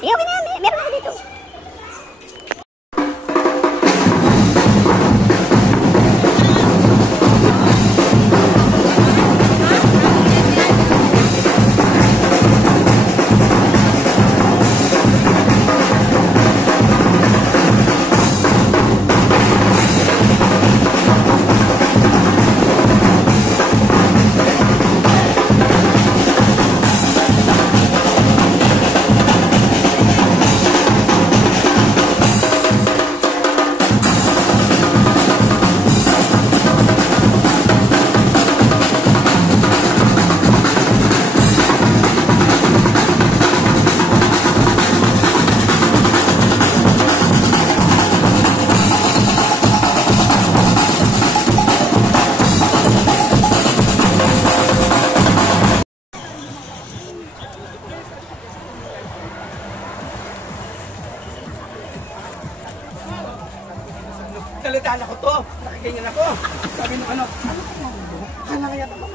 Sige, meron ako dito. Dala ko to. Nakaganyan ako. Sabi nung ano kala kaya ito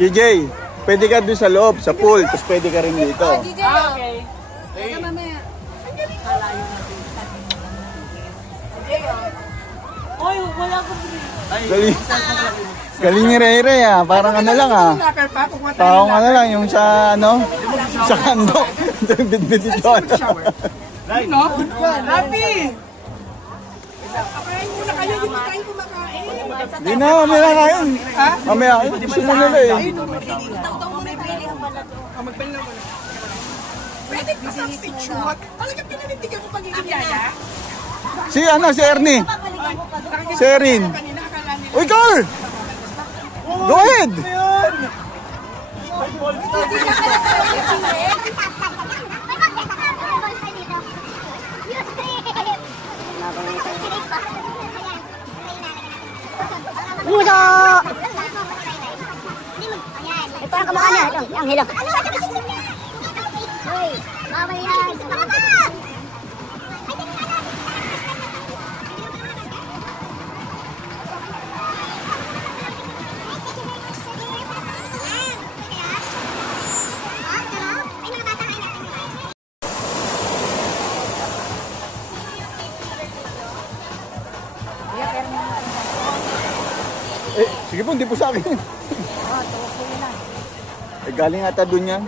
JJ, pwede ka doon sa loob, sa pool, tapos pwede ka rin dito. JJ, okay. Hey. Mamaya. Oy, wala ko. Galing ni Rere ah, parang ano lang ah. Taong ano lang, yung sa ano, sa kando. Bit-bit ito. No? Happy! Kapain muna kayo, hindi tayo kumakain. Hindi na, mamaya na kain. Mamaya, gusto mo nila eh. Magpala mo na. Pwede pa substitute. Talagang pinanindigan mo pagiging yaya? Si ano, si Ernie. Si Erin. Uy, Carl! Go ahead! Muso! Ay, parang kamukha niya. Ang hilo. Uy, mama yan. Eh, sige po, hindi po sa akin. Eh, galing ata dun yan.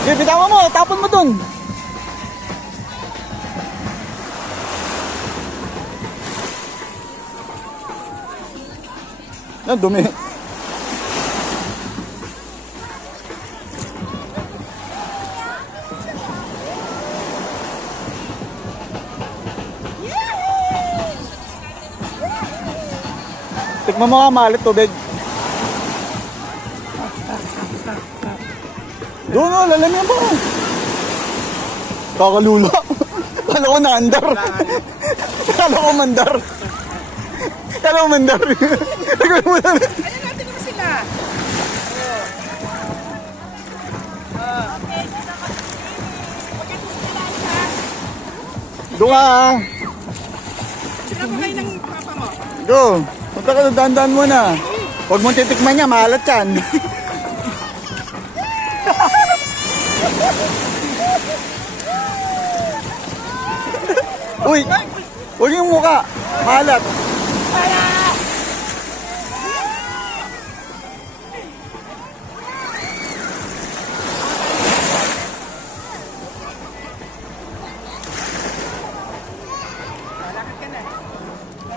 Sige, bitawan mo, tapon mo dun. Yan, dumi. Tikman mo nga, malit tubig. Doon o, lalamihan mo. Kakalula. Kala ko naandar. Kala ko mandar. Kala ko mandar. Ayun natin naman sila. Doon ka ah. Sila mo kayo ng papa mo. Go. Punta ka doon, dahan-dahan muna. Huwag mong titikman niya, maalat yan. Uy, huwag yung mukha. Maalat.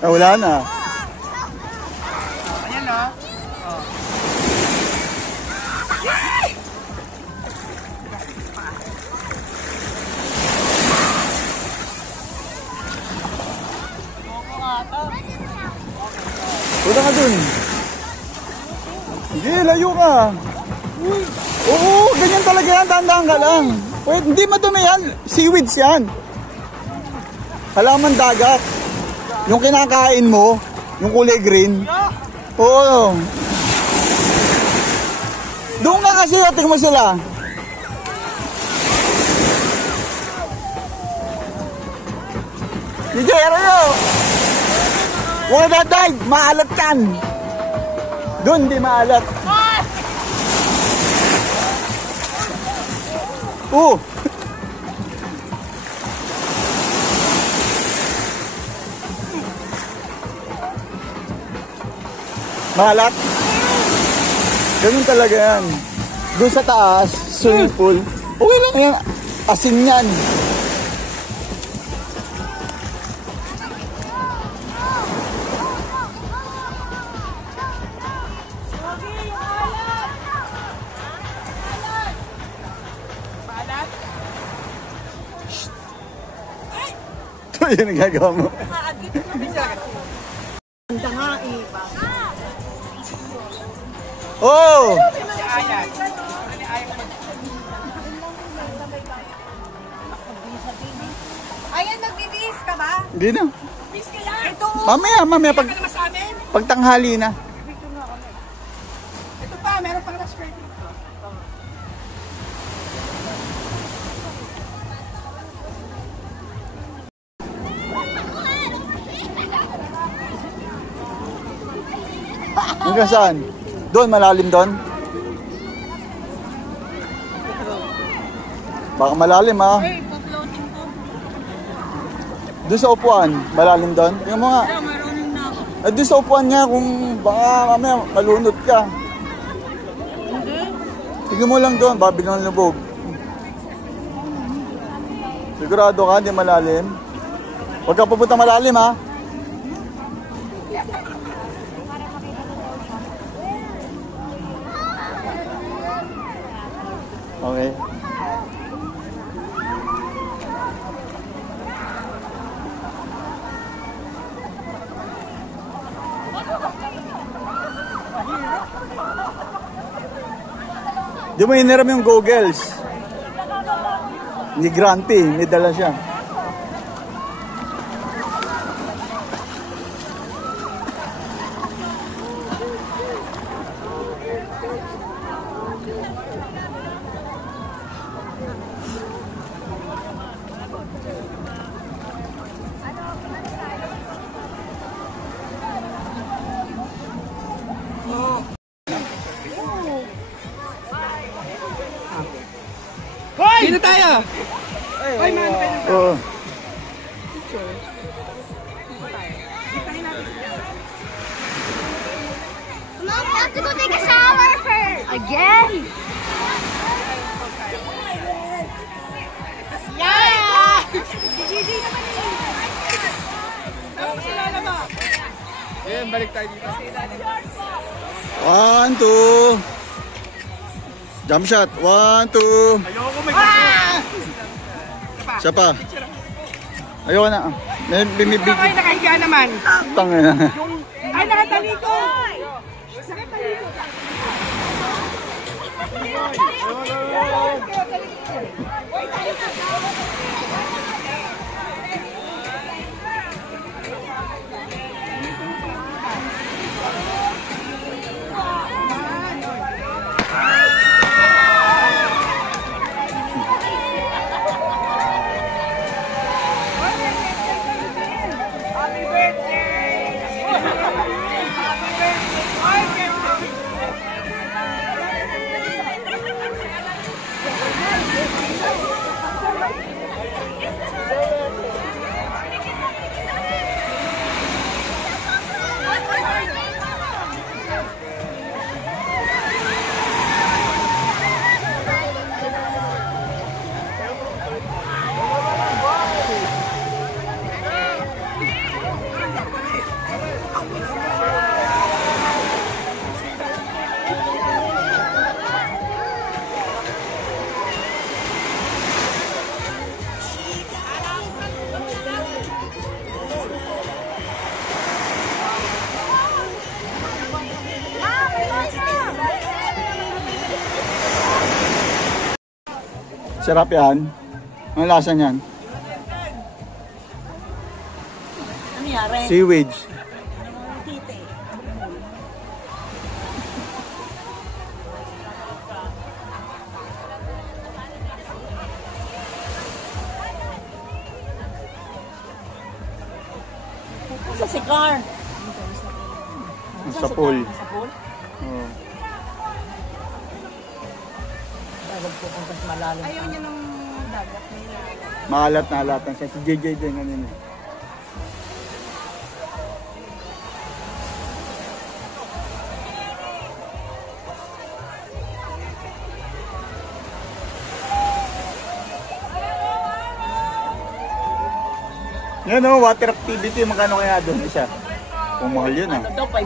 Ah, wala na. Ayan o. Punta ka dun. Hindi, layo ka. Oo, ganyan talaga yan. Tandaan ka lang. Wait, hindi madumi yan. Seaweeds yan. Halaman dagat. Yung kinakain mo, yung kulay green. Oo. Doon nga kasi, tingnan mo sila. DJ, ano yun? Huwag na dive, maalat yan. Doon, di maalat. Maalat? Ganun talaga yan. Doon sa taas, swimming pool. Okay lang yan. Asin yan. Ito yun ang gagawa mo. Oh! Ayan, magbibihis ka ba? Hindi na. Bihis ka lang. Ito. Mamaya pag, Naman sa amin. pag tanghali na. Ito pa, meron pang last credit. Hanggang saan? Doon, malalim doon? Baka malalim ha. Doon sa upuan, malalim doon? Tingnan mo nga. Doon sa upuan nga kung baka mamaya malunod ka. Tingnan mo lang doon, baka biglang lubog. Sigurado ka, hindi malalim? Huwag ka pupunta malalim ha. Okay. Di mo hiniram yung goggles. Ni Granty, may dala siya. Dito tayo! Hoy, man! Oo. Mom, we have to go take a shower first. Again? Yeah! Si Gigi naman yun. Saan si Lola mo? Ayan, balik tayo dito. 1, 2. Jump shot. 1, 2. Ayoko may Siya pa. Ayoko na. May bimibig. Ay, nakahiga naman. Tangina. Ay, nakataliko. Nakataliko. Sarap yan. Ang lasa niyan? Ano yari? Seaweed. Tite. Sa cigar. Sa pool. Sa pool? Oo. Tawag po kung mas malalim. Ayaw niya ng dagat. Maalat na alatan siya. Si JJ din ganun eh. Yan o, water activity. Magkano kaya doon isa? Kung mahal yun ah. Ano daw pa?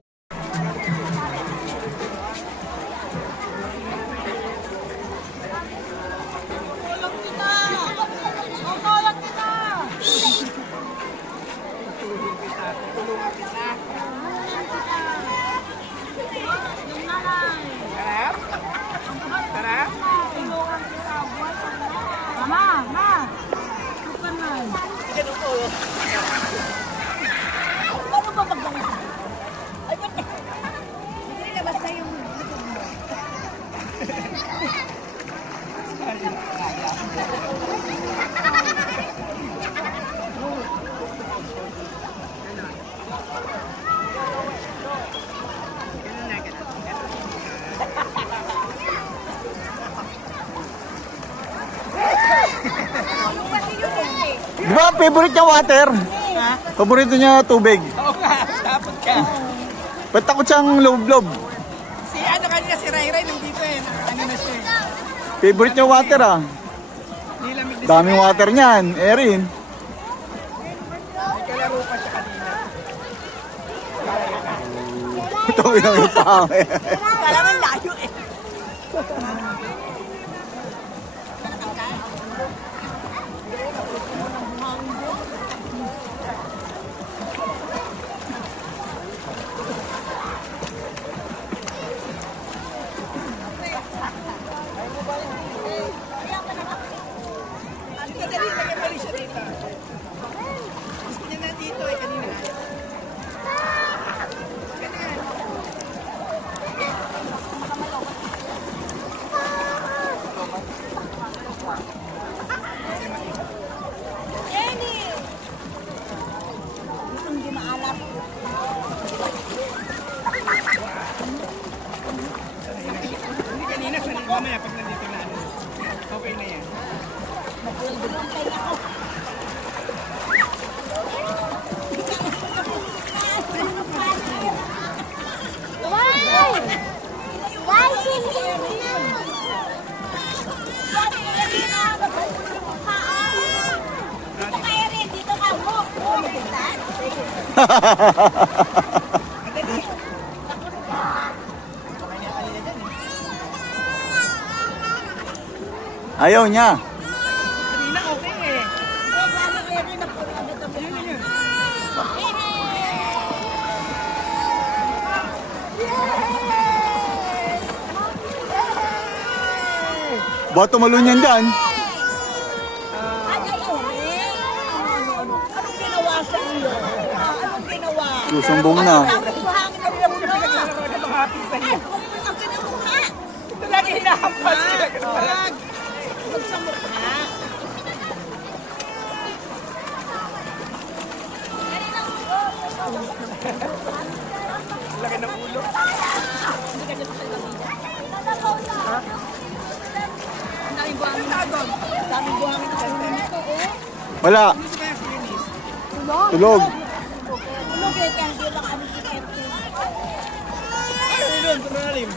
Di ba favorite niya water? Paborito niya tubig. Oo nga, dapat ka. Ba't takot siyang loob-loob? Si ano kanina, si Ray Ray nandito eh. Ano na siya eh. Favorite niya water ah. Nilamig din Daming water niyan. Erin. may kalaro pa siya kanina. Ito yung pangit. Kala mo layo eh. Dali, lagyan pa rin siya dito. Gusto niya na dito eh, kanina. Hindi maalat. Hindi kanina, sanay mamaya pag nandito na ano. Okay na yan. Why? Why is he here now? Dito ka, Erin. Dito ka. Walk. Ayaw niya. Kanina okay eh. Yun, yun. Ba't tumalon yan dyan? Anong ginawa sa iyo? Anong ginawa? Susumbong na. Buhangin na rin ang muna. Talaga makapit sa iyo. Ang ginawa. Ito lagi hinahampas. Wag. Huwag sa mukha. Laki ng ulo. Dami buhangin na ulo nito eh. Wala. Ano kaya si Eunice? Tulog. Ano kaya hindi lang kami si Kevin? Ano yun? Sa malalim?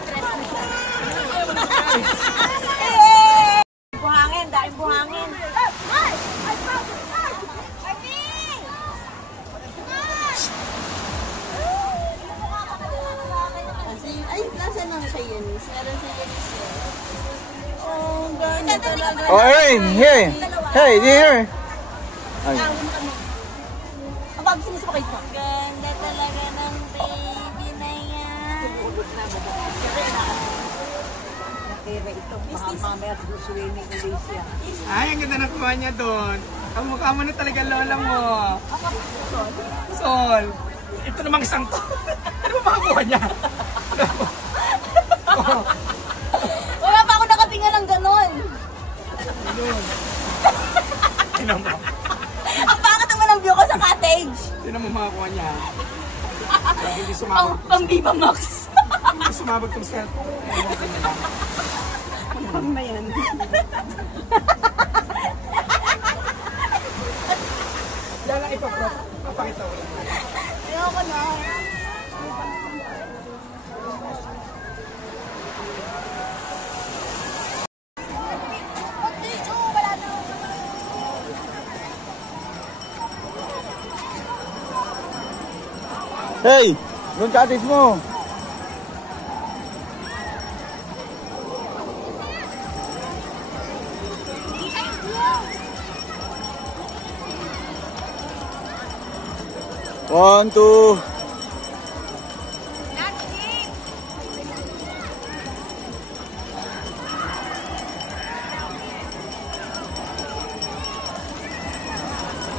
Buhangin, dahil buhangin. Ay, nasa nang sa Eunice? Meron sa Eunice eh. Oh, ganda talaga. Oh, Erin. Here. Hey, here. Ay. Ang bago sinisipakit mo. Ganda talaga ng baby na yan. pera ito. Baka mamaya swimming ulit siya. Ay, ang ganda ng kuha niya doon. Ang mukha mo na talaga lola mo. Sol. Ito namang isang to. Ano ba makakuha niya? Wala pa ako nakatinga ng ganon. Tinan mo. Ang bakit naman ang view ko sa cottage. Tinan mo makakuha niya. Hindi sumabog. Pang Viva Max. Hindi sumabog tong cellphone. Pang na yan. Yan lang ipaprop. Papakita ko. Ayoko na. Hey! Doon cottage mo! One, two.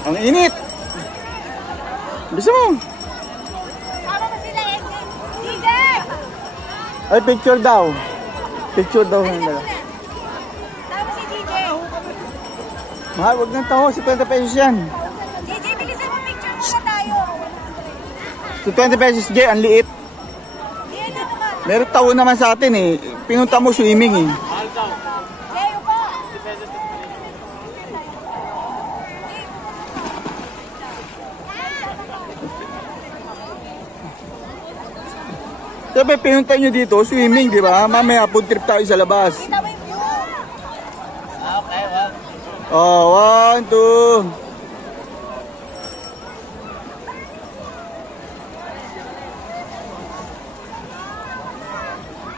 Ang init! Bisa mo! Sama mo sila, Edwin. DJ! Ay, picture daw. Picture daw. Sama si DJ. Mahal, wag nang taho. 50 pesos yan. DJ, bilisan mo picture muna tayo. 20 pesos, Jay. Ang liit. Diyan, ano ka? Meron taho naman sa atin eh. Pinunta mo swimming eh. Jay, upo. Siyempre, pinunta nyo dito, swimming, di ba? Mamaya, food trip tayo sa labas. Kita mo yung view. Oh, one, two.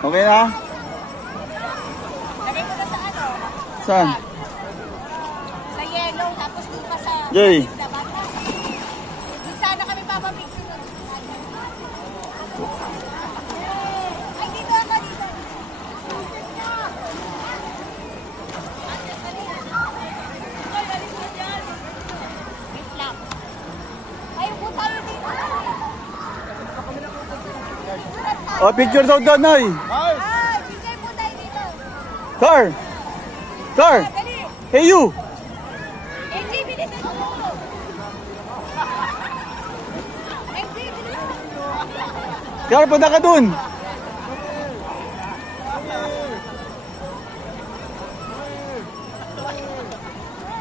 Okay na? Lagay ko na sa ano? Saan? Sa yellow, tapos doon pa sa... Jay. Dapat na. Doon sana kami papapicture nun. Ay, dito ako, dito. Wait lang. Ay, upo tayo dito. Oh, picture daw doon, ay. Ah, bigay po tayo dito. Car! Car! Dali. Hey, you! MJ, bilisan mo. MJ, bilisan mo. Car, punta ka doon.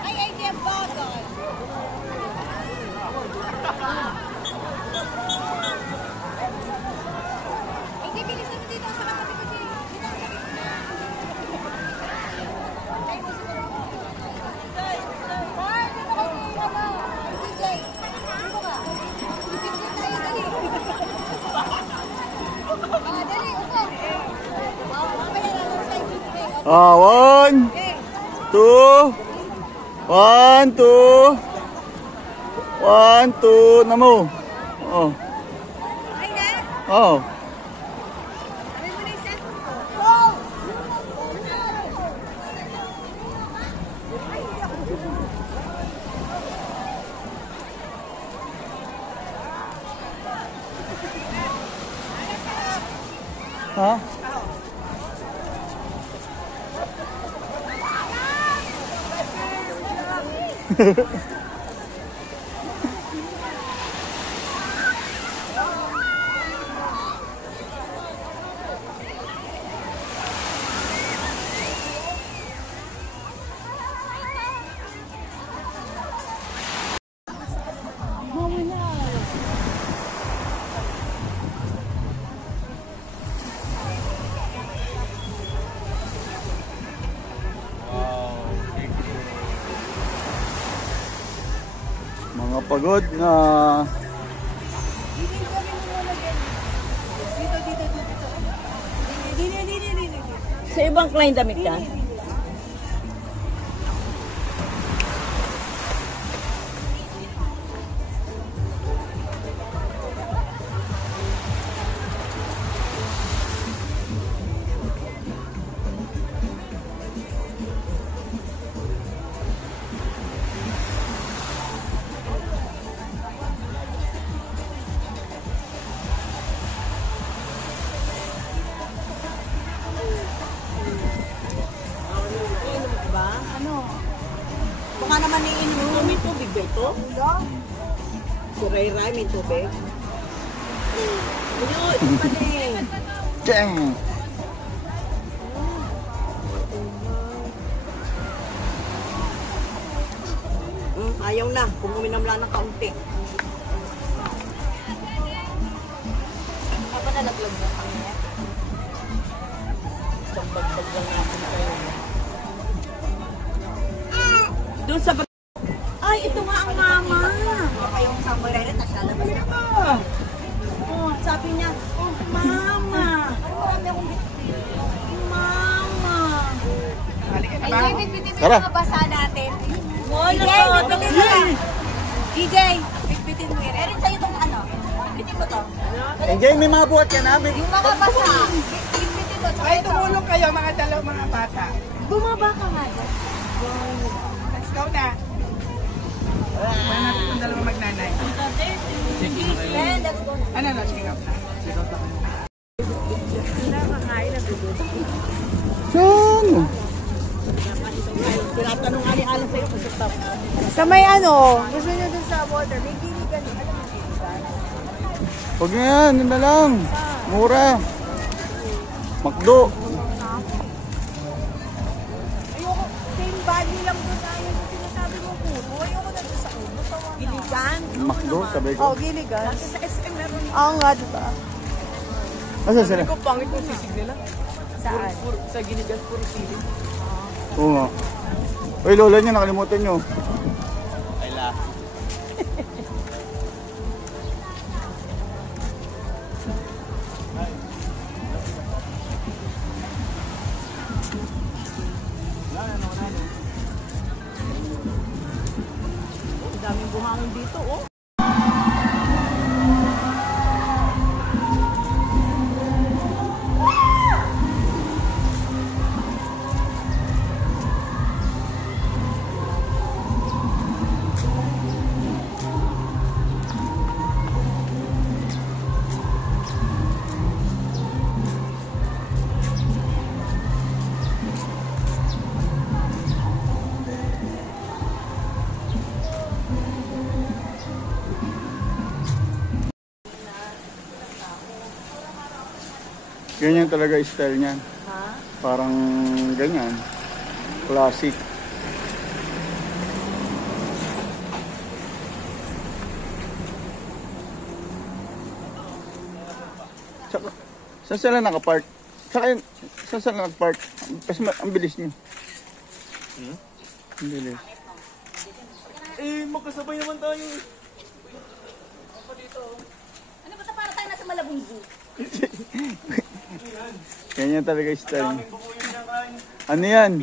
Ay, ay, di ang bottle. MJ, bilisan mo dito sa katabi ko, Jay. Dito sa gitna. Ay, mo siguro. Ay, dito kasi, ano, MJ. Dito ka. Pipicture tayo, dali. Ah, dali, upo. Ah, mamaya na lang sa MJ. Ah, one, two. One, two. One, two. Namo. Oh. Ay, na. Oh. Sabi mo na yung cellphone ko. Wow! Ha? Mga pagod na Sa ibang client damit ka? to? Si Ray Ray, may tubig. Ayun, paling. Cheng! Ayaw na, kung uminom lang ng kaunti. Apa nalaglag na kami? Isang bagbag lang natin kayo. Doon sa bag... Ay, ito nga ang mama. Kayong samurai rin, nasalabas na. Oh, sabi niya, oh, mama. Marami akong Mama. Halika na ba? Ay, bitbitin mo Tara. yung mga basa natin. Wala DJ, to. bitbitin mo lang. DJ, bitbitin mo yun. Erin sa'yo itong ano. Bitbitin mo to. Enjoy, may mga buhat ka na. Yung mga basa. Bitbitin mo. Tsaka Ay, ito. tumulong kayo mga mga bata. Bumaba ka nga dyan. Let's go na. Wala natin kung dalawa magnanay. Then, let's go na. Ano na, check up na. Saan? Tinatanong ali-alam sa'yo kung stop. Sa may ano, gusto nyo dun sa water, may ginigan. Alam mo, ginigan? Huwag na yan, yun na lang. Mura. Makdo. Ayoko, same body lang doon tayo. Yung sinasabi mo puno, ayoko na doon sa ulo. Giligan. Makdo, sabay ko. Oh, giligan. Sa SM meron. Oo nga, diba? Nasaan sila? Pangit yung sisig nila. Saan? Sa ginigas, puro sili. Oo nga. Uy, lola niyo, nakalimutan niyo. Ang daming buhangin dito, oh. Ganyan talaga yung style niyan. Parang ganyan. Classic. Saka, saan sila nakapark? Saan sila nakapark? Kasi ang bilis niyo. Ang bilis. Eh, magkasabay naman tayo. Ano ba ito? Para tayo nasa Malabong Zoo. Ganyan talaga yung style niya. Ano yan?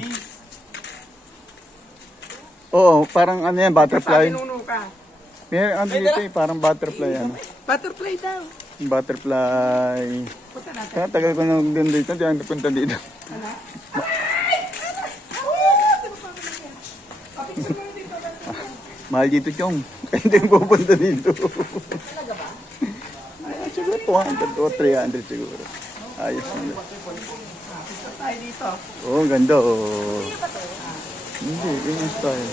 Oo, parang ano yan, butterfly. Pinuno ka. May ano dito eh, parang butterfly ano. Butterfly daw. Butterfly. Punta natin. Kaya tagal ko nang doon dito, di ako napunta dito. Mahal dito, Chong. Kaya hindi ko pupunta dito. Talaga ba? Ay, siguro 200 o 300 siguro. Ayos na. Tayo dito. Oo, ganda. Oh. Hindi, ganyan style.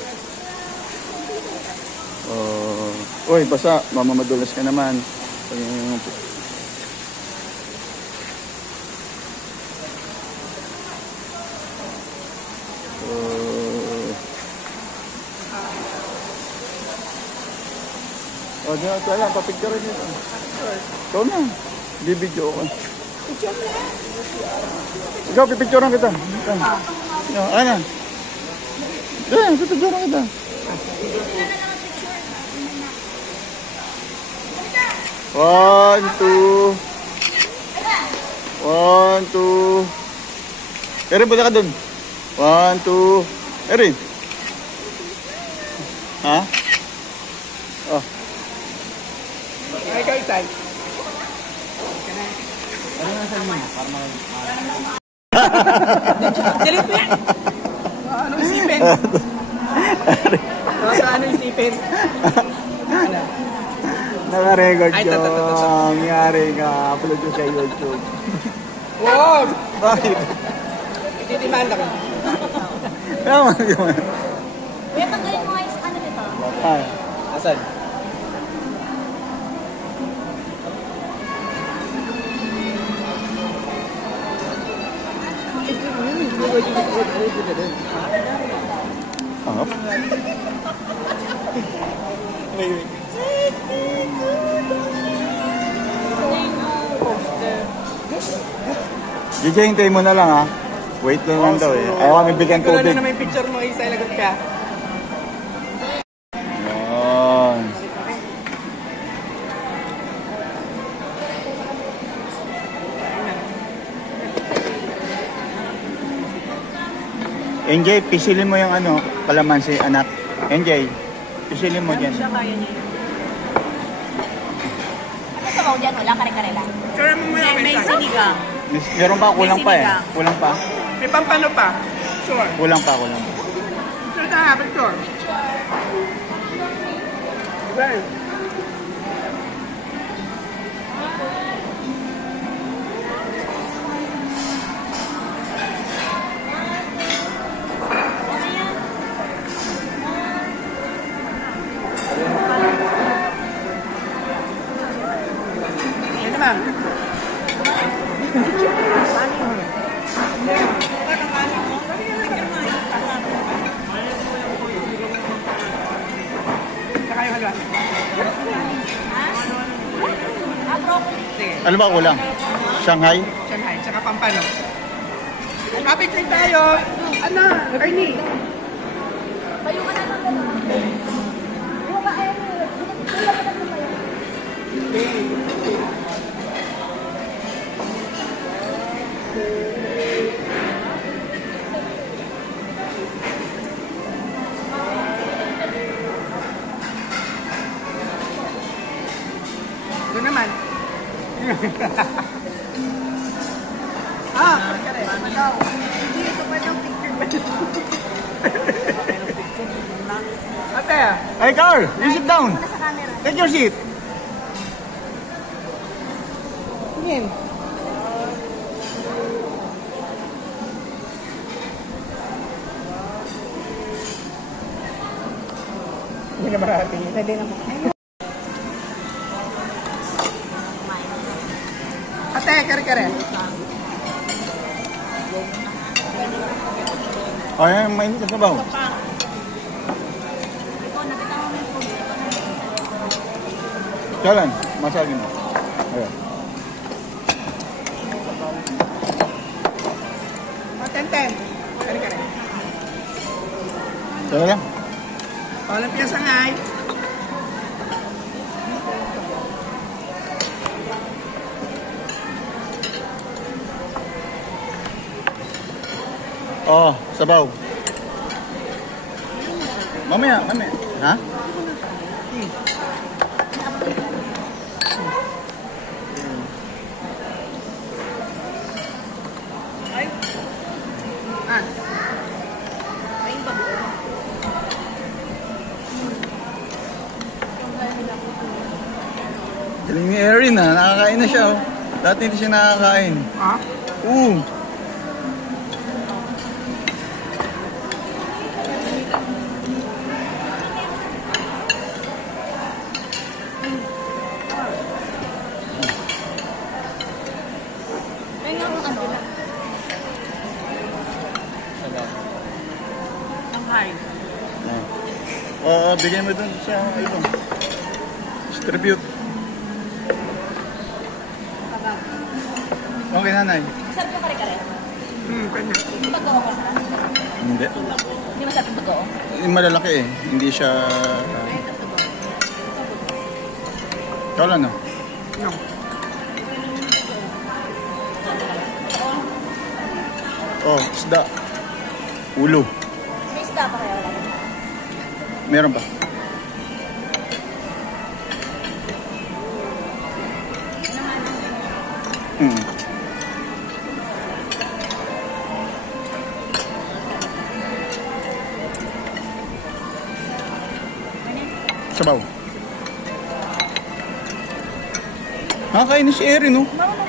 Uy, basa. Mamamadulas ka naman. Diyan ito lang, papicture rin dito. Ikaw na, bibidyo ko. Ikaw, pipicturean kita. Ano? Diyan, pipicturean kita. One, two. Erin, punta ka dun. 1, 2. Erin. Ha? Oh. Ay, guys, ay. Delete mo yan. Ano isipin? Ano isipin? Ano? Naka-record Ay, yung ito. nangyari nga upload ko sa YouTube. Wow! Bakit? Itidimanda ka. Tama naman. Kuya, tanggalin mo nga yung ano nito. Ah, Asan? Angap. DJ, hintayin mo na lang ha. Wait lang daw eh. Ayaw kami bigyan Ikaw tubig. na may picture mo, isa lagot ka. Yan. NJ, pisilin mo yung ano, kalamansi, anak. NJ, pisilin mo dyan. Siya kaya niya. Ano sa mga dyan? Wala kare-kare lang. Sure mo muna May may sinigang. Meron pa, kulang pa eh. Kulang pa. May pampano pa. Sure. Kulang pa, kulang pa. Sure tayo, picture. Diba? Yan naman. Saka yung halwa. Sige. Ano ba kulang? Shanghai? Shanghai, saka pampano. Kapit lang tayo. Ano? Ernie. Bayo ka na lang gano'n. Yung ba ay Doon naman. Dito pa yung picture ba? Ate, Hey Carl, you sit down. muna sa camera. Take your seat. tingin. Hindi na marami. Hindi na mo. Ate, kare-kare. Ay, mainit na ba? Jalan, masakin mo. Ayan. Ten. Kare-kare. Tara lang. Walang piyasangay. Oh, sabaw. Mamaya. Ha? Ah. Galing ni Erin ha. Nakakain na siya oh. Dati hindi siya nakakain. Ha? Oo. May nga kung ano. Shanghai. Bigyan mo dun sa ito. Distribute. Okay, nanay. Masarap yung kare-kare. Kanya. Pag-gawa ka sa Hindi. Hindi masarap yung pag-gawa. Malalaki eh. Hindi siya... Ikaw lang no? No. Oh, isda. Ulo. May isda pa kaya wala. Meron ba? Sabaw. Nakakain na si Erin, no? Marunong